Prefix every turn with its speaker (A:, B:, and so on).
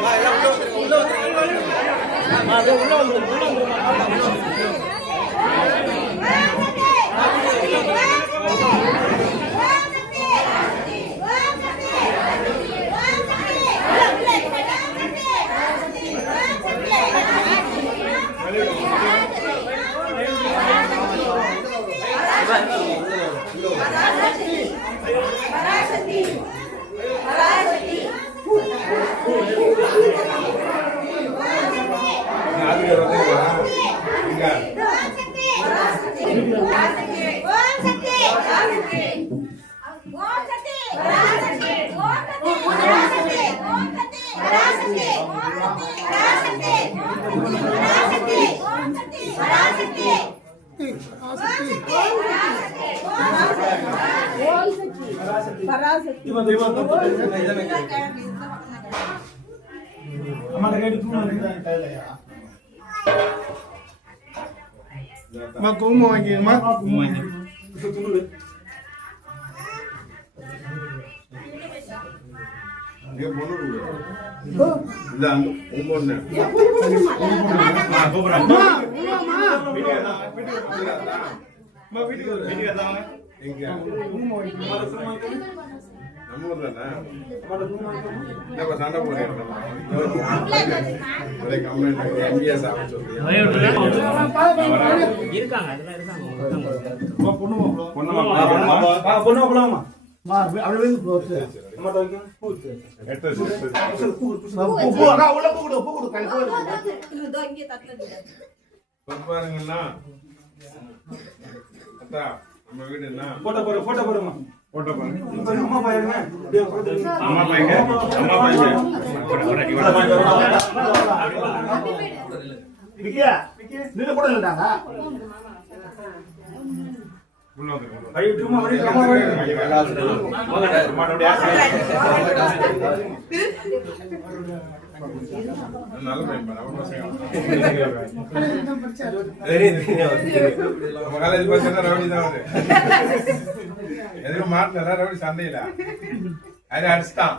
A: உள்ள குங்குமம் உள்ள அம்மா உள்ள வீட்டுக்கு வருவேன்
B: சண்டை போடுறேன் எம்பிஎஸ் ஆகும் சொல்லி
C: இருக்காங்க அதெல்லாம் இருக்காங்க.
A: பொண்ணு போலாமா
B: பாருங்கண்ணா அத்தா நம்ம வீடு என்ன
A: போட்டோ போடு போட்டோ போடுமா.
B: போட்டோ பாருங்க
A: அம்மா பாருங்க
B: அம்மா பையங்க அம்மா பையங்க
D: விக்கியா? நின்று கூட இல்லைடாங்க
B: உள்ள வந்துருங்க எதுவும் ரவுடி அது அடிச்சுட்டான்